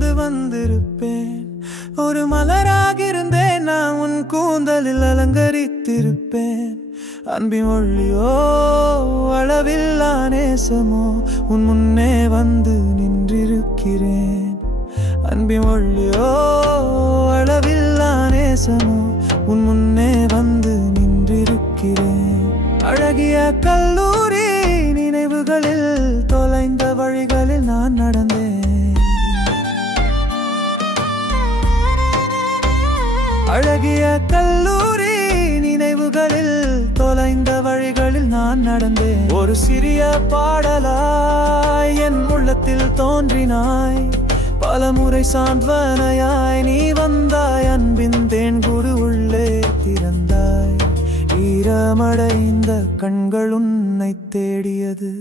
பறந்து வந்திருப்பேன். ஒரு மலராகிருந்தேன் நான் உன் கூந்தலில் அலங்கரித்திருப்பேன். அன்பின் ஒளியோ அளவில்லா நேசமோ உன் முன்னே வந்து நின்றிருக்கிறேன். அன்பின் ஒளியோ அளவில்லா நேசமோ உன் முன்னே வந்து நின்றிருக்கிறேன். அழகிய கல்லூரி நினைவுகளில் தொலைந்த வழிகளில் நான் நடந்தேன். அழகிய கல்லூரி நினைவுகளில் தொலைந்த வழிகளில் நான் நடந்தேன். ஒரு சிறிய பாடலாய் என் உள்ளத்தில் தோன்றினாய். பலமுறை சாந்தவனையாய் நீ வந்தாய். அன்பின் தேன்கூடு உள்ளே திறந்தாய். ஈரமடைந்த கண்கள் உன்னை தேடியது.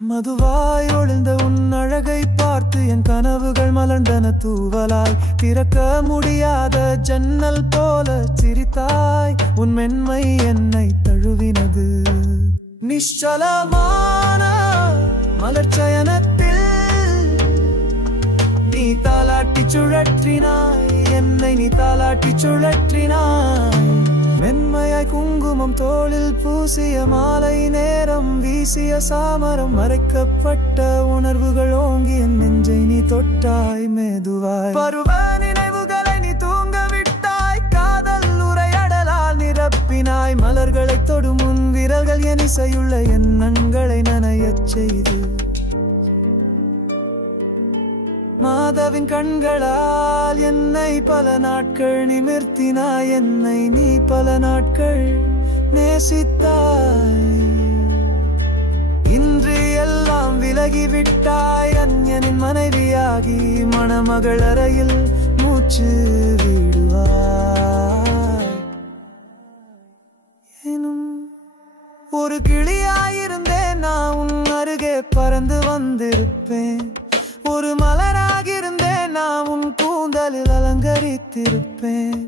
மதுவாய் ஒளிந்த உன் அழகை பார்த்து என் கனவுகள் மலர்ந்தன தூவலாய். திறக்க முடியாத ஜன்னல் போல சிரித்தாய். உன் மென்மை என்னை தழுவினது. நிശ്ചலமான மலர்ச்சயனத்தில் நீ தாலாட்டி சுழற்றினாய். என்னை நீ தாலாட்டி சுழற்றினாய். மென்மையாய் குங்குமம் தோளில் பூசிய மாலை நேரம் வீசிய சாமரம். மறைக்கப்பட்ட உணர்வுகள் ஓங்கி என் நெஞ்சை நீ தொட்டாய். மெதுவாய் பருவ நினைவுகளை நீ தூங்க விட்டாய். காதல் உரையாடலால் நிரப்பினாய். மலர்களை தொடும் உன் விரல்கள் என் இசையுள்ள எண்ணங்களை நனையச் செய்து. மாதவின் கண்களால் என்னை பல நாட்கள் நிமிர்த்தினாய். என்னை நீ பல நாட்கள் நேசித்தாய். இன்று எல்லாம் விலகிவிட்டாய். அந்நியனின் மனைவியாகி மணமகள் அறையில் மூச்சு விடுவாய். எனும் ஒரு கிளியாயிருந்தேன் நான் உன் அருகே பறந்து வந்திருப்பேன். ஒரு மலராகிருந்தேன் நான் உன் கூந்தலில் அலங்கரித்திருப்பேன்.